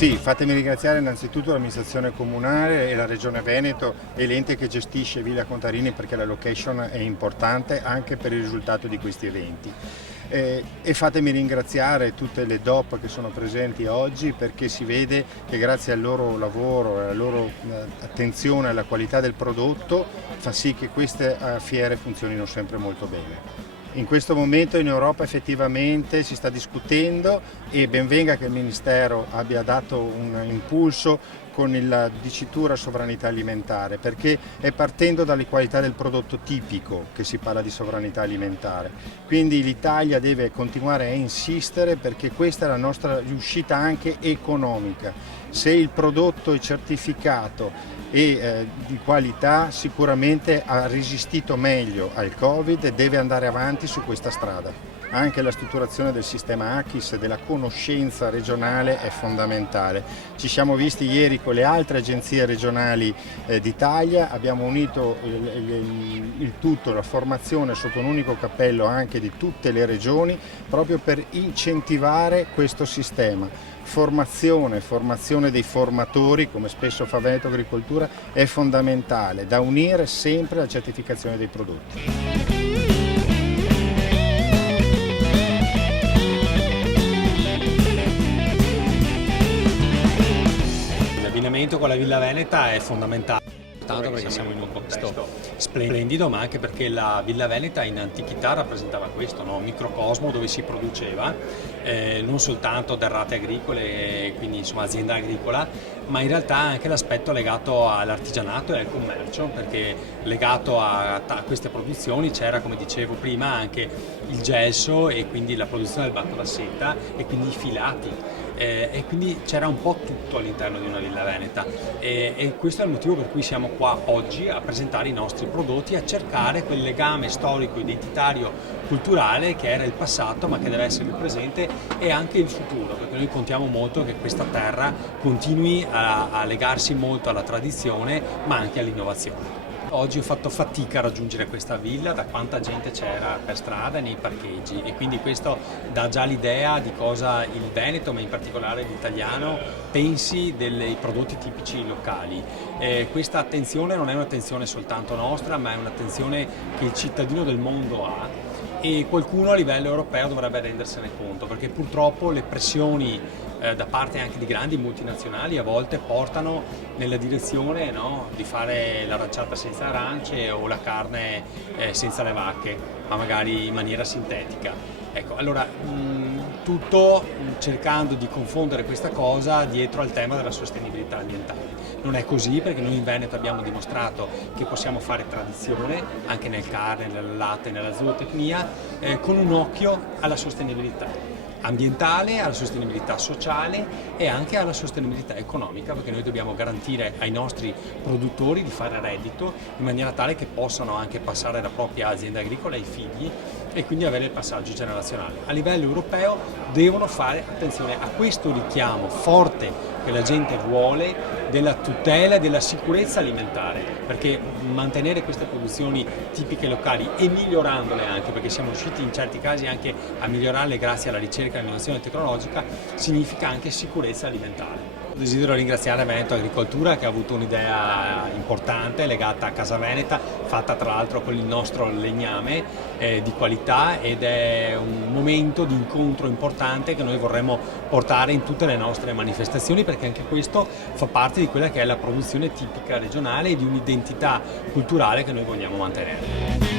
Sì, fatemi ringraziare innanzitutto l'amministrazione comunale e la Regione Veneto e l'ente che gestisce Villa Contarini, perché la location è importante anche per il risultato di questi eventi. E fatemi ringraziare tutte le DOP che sono presenti oggi, perché si vede che grazie al loro lavoro e alla loro attenzione alla qualità del prodotto fa sì che queste fiere funzionino sempre molto bene. In questo momento in Europa effettivamente si sta discutendo e ben venga che il Ministero abbia dato un impulso con la dicitura sovranità alimentare, perché è partendo dalle qualità del prodotto tipico che si parla di sovranità alimentare. Quindi l'Italia deve continuare a insistere, perché questa è la nostra riuscita anche economica. Se il prodotto è certificato e di qualità, sicuramente ha resistito meglio al Covid e deve andare avanti su questa strada. Anche la strutturazione del sistema ACHIS e della conoscenza regionale è fondamentale. Ci siamo visti ieri con le altre agenzie regionali d'Italia, abbiamo unito il tutto, la formazione sotto un unico cappello anche di tutte le regioni, proprio per incentivare questo sistema. Formazione dei formatori, come spesso fa Veneto Agricoltura, è fondamentale, da unire sempre alla certificazione dei prodotti. L'abbinamento con la Villa Veneta è fondamentale, tanto perché siamo in un contesto splendido, ma anche perché la Villa Veneta in antichità rappresentava questo, no? Un microcosmo dove si produceva non soltanto derrate agricole, quindi insomma azienda agricola, ma in realtà anche l'aspetto legato all'artigianato e al commercio, perché legato a queste produzioni c'era, come dicevo prima, anche il gelso e quindi la produzione del batto da seta e quindi i filati. E quindi c'era un po' tutto all'interno di una Villa Veneta e questo è il motivo per cui siamo qua oggi a presentare i nostri prodotti, a cercare quel legame storico, identitario, culturale che era il passato, ma che deve essere il presente e anche il futuro, perché noi contiamo molto che questa terra continui a legarsi molto alla tradizione ma anche all'innovazione. Oggi ho fatto fatica a raggiungere questa villa, da quanta gente c'era per strada e nei parcheggi, e quindi questo dà già l'idea di cosa il Veneto, ma in particolare l'italiano, pensi dei prodotti tipici locali. Questa attenzione non è un'attenzione soltanto nostra, ma è un'attenzione che il cittadino del mondo ha, e qualcuno a livello europeo dovrebbe rendersene conto, perché purtroppo le pressioni da parte anche di grandi multinazionali a volte portano nella direzione, no, di fare l'aranciata senza arance o la carne senza le vacche, ma magari in maniera sintetica. Ecco, allora tutto cercando di confondere questa cosa dietro al tema della sostenibilità ambientale. Non è così, perché noi in Veneto abbiamo dimostrato che possiamo fare tradizione anche nel carne, nel latte, nella zootecnia, con un occhio alla sostenibilità ambientale, alla sostenibilità sociale e anche alla sostenibilità economica, perché noi dobbiamo garantire ai nostri produttori di fare reddito in maniera tale che possano anche passare la propria azienda agricola ai figli e quindi avere il passaggio generazionale. A livello europeo devono fare attenzione a questo richiamo forte che la gente vuole della tutela e della sicurezza alimentare, perché mantenere queste produzioni tipiche locali e migliorandole anche, perché siamo riusciti in certi casi anche a migliorarle grazie alla ricerca e all'innovazione tecnologica, significa anche sicurezza alimentare. Desidero ringraziare Veneto Agricoltura, che ha avuto un'idea importante legata a Casa Veneta, fatta tra l'altro con il nostro legname di qualità, ed è un momento di incontro importante che noi vorremmo portare in tutte le nostre manifestazioni, perché anche questo fa parte di quella che è la produzione tipica regionale e di un'identità culturale che noi vogliamo mantenere.